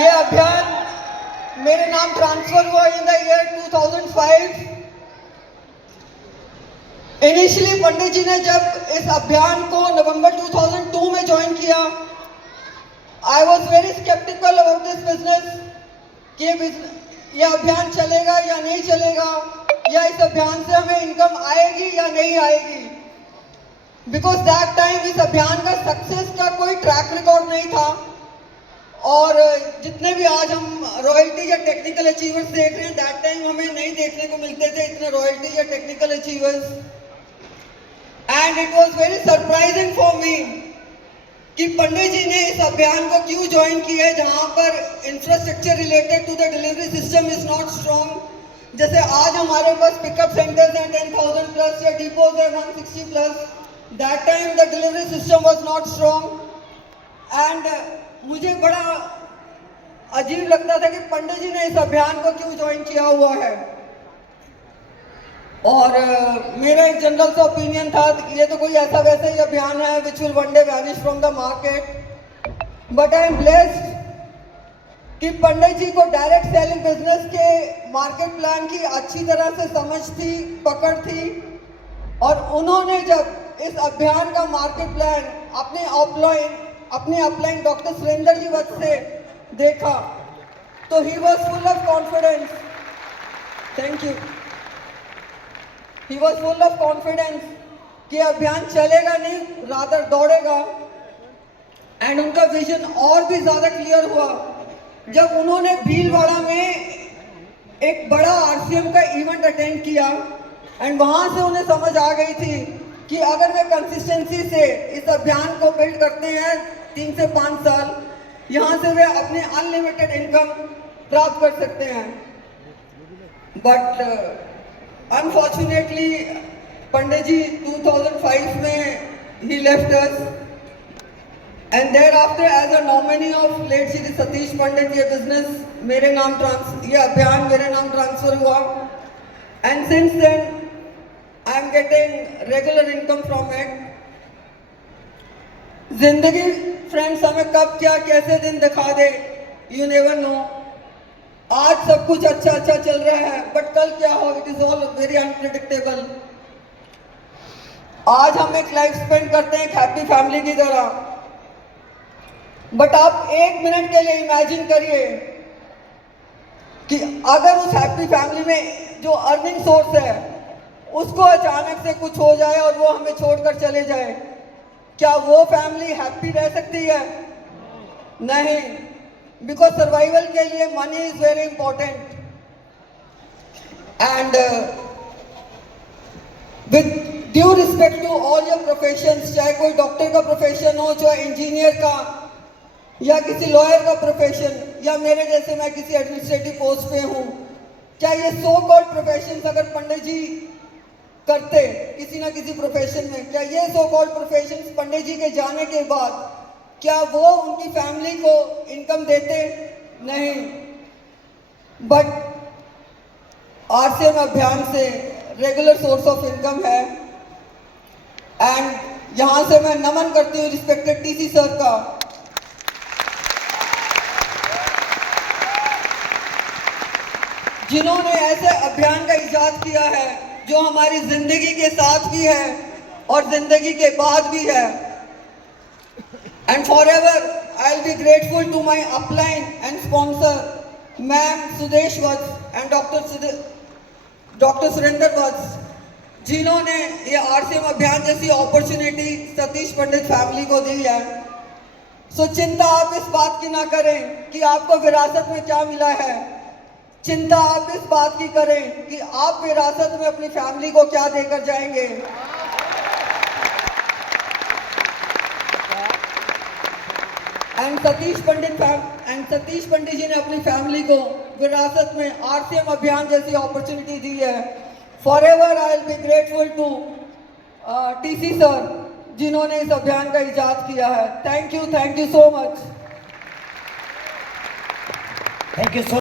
ये अभियान मेरे नाम ट्रांसफर हुआ इन द ईयर 2005। इनिशियली पंडित जी ने जब इस अभियान को नवंबर 2002 में ज्वाइन किया, I was very sceptical about this business कि ये अभियान चलेगा या नहीं चलेगा, या इस अभियान से हमें इनकम आएगी या नहीं आएगी। बिकॉज दैट टाइम इस अभियान का सक्सेस का कोई ट्रैक रिकॉर्ड नहीं था, और जितने भी आज हम रॉयल्टी या टेक्निकल अचीवर्स देख रहे हैं, दैट टाइम हमें नहीं देखने को मिलते थे इतने रॉयल्टी या technical achievers. And it was very surprising for me कि पंडित जी ने इस अभियान को क्यों ज्वाइन किया है, जहां पर infrastructure related to the delivery system is not strong. जैसे आज हमारे पास पिकअप सेंटर्स हैं 10,000 प्लस या डिपोज है 160 plus. That time the delivery system was not strong. And मुझे बड़ा अजीब लगता था कि पंडित जी ने इस अभियान को क्यों ज्वाइन किया हुआ है। और मेरा एक जनरल सा ओपिनियन था कि ये तो कोई ऐसा वैसा ही अभियान है which will one day vanish from the market. But I am blessed कि पंडित जी को डायरेक्ट सेलिंग बिजनेस के मार्केट प्लान की अच्छी तरह से समझ थी, पकड़ थी, और उन्होंने जब इस अभियान का मार्केट प्लान अपने अपलाइन डॉक्टर सुरेंद्र जी वक्त से देखा तो he was full of confidence. Thank you. He was full of confidence कि अभियान चलेगा नहीं, रादर दौड़ेगा। एंड उनका विजन और भी ज्यादा क्लियर हुआ जब उन्होंने भीलवाड़ा में एक बड़ा आरसीएम का इवेंट अटेंड किया। एंड वहां से उन्हें समझ आ गई थी कि अगर वे कंसिस्टेंसी से इस अभियान को बिल्ड करते हैं 3 से 5 साल, यहाँ से वे अपने अनलिमिटेड इनकम प्राप्त कर सकते हैं। बट अनफॉर्चुनेटली पंडित जी 2005 में ही left us, and there after as a nominee of late Shri Satish Pandit ये बिजनेस ये अभियान मेरे नाम ट्रांसफर हुआ। And since then I am getting regular income from it. जिंदगी फ्रेंड्स हमें कब क्या कैसे दिन दिखा दे, यू नेवर नो। आज सब कुछ अच्छा चल रहा है, बट कल क्या हो, it is all very unpredictable. आज हम एक लाइफ स्पेंड करते हैं हैप्पी फैमिली की तरह, बट आप 1 मिनट के लिए इमेजिन करिए कि अगर उस हैप्पी फैमिली में जो अर्निंग सोर्स है उसको अचानक से कुछ हो जाए और वो हमें छोड़कर चले जाए, क्या वो फैमिली हैप्पी रह सकती है? नहीं, बिकॉज सर्वाइवल के लिए money is very important. And with due respect to all your professions, चाहे कोई डॉक्टर का प्रोफेशन हो, चाहे इंजीनियर का, या किसी लॉयर का प्रोफेशन, या मेरे जैसे मैं किसी एडमिनिस्ट्रेटिव पोस्ट पे हूँ, क्या ये सो कॉल्ड प्रोफेशंस अगर पंडित जी करते किसी ना किसी प्रोफेशन में, क्या ये सो कॉल्ड प्रोफेशंस पंडित जी के जाने के बाद क्या वो उनकी फैमिली को इनकम देते? नहीं। बट आरसीएम अभियान से रेगुलर सोर्स ऑफ इनकम है। एंड यहां से मैं नमन करती हूँ रिस्पेक्टेड टीसी सर का, जिन्होंने ऐसे अभियान का इजाद किया है जो हमारी जिंदगी के साथ भी है और जिंदगी के बाद भी है। And for ever I will be grateful to my upline and sponsor ma'am Sudesh Vats and doctor Surendra Vats, जिन्होंने ये आरसीएम अभियान जैसी अपॉर्चुनिटी सतीश पंडित फैमिली को दी है। सो चिंता आप इस बात की ना करें कि आपको विरासत में क्या मिला है, चिंता आप इस बात की करें कि आप विरासत में अपनी फैमिली को क्या देकर जाएंगे। एंड सतीश पंडित जी ने अपनी फैमिली को विरासत में आरसीएम अभियान जैसी अपॉर्चुनिटी दी है। For ever I will be grateful to TC sir, जिन्होंने इस अभियान का इजाद किया है। Thank you so much. Thank you so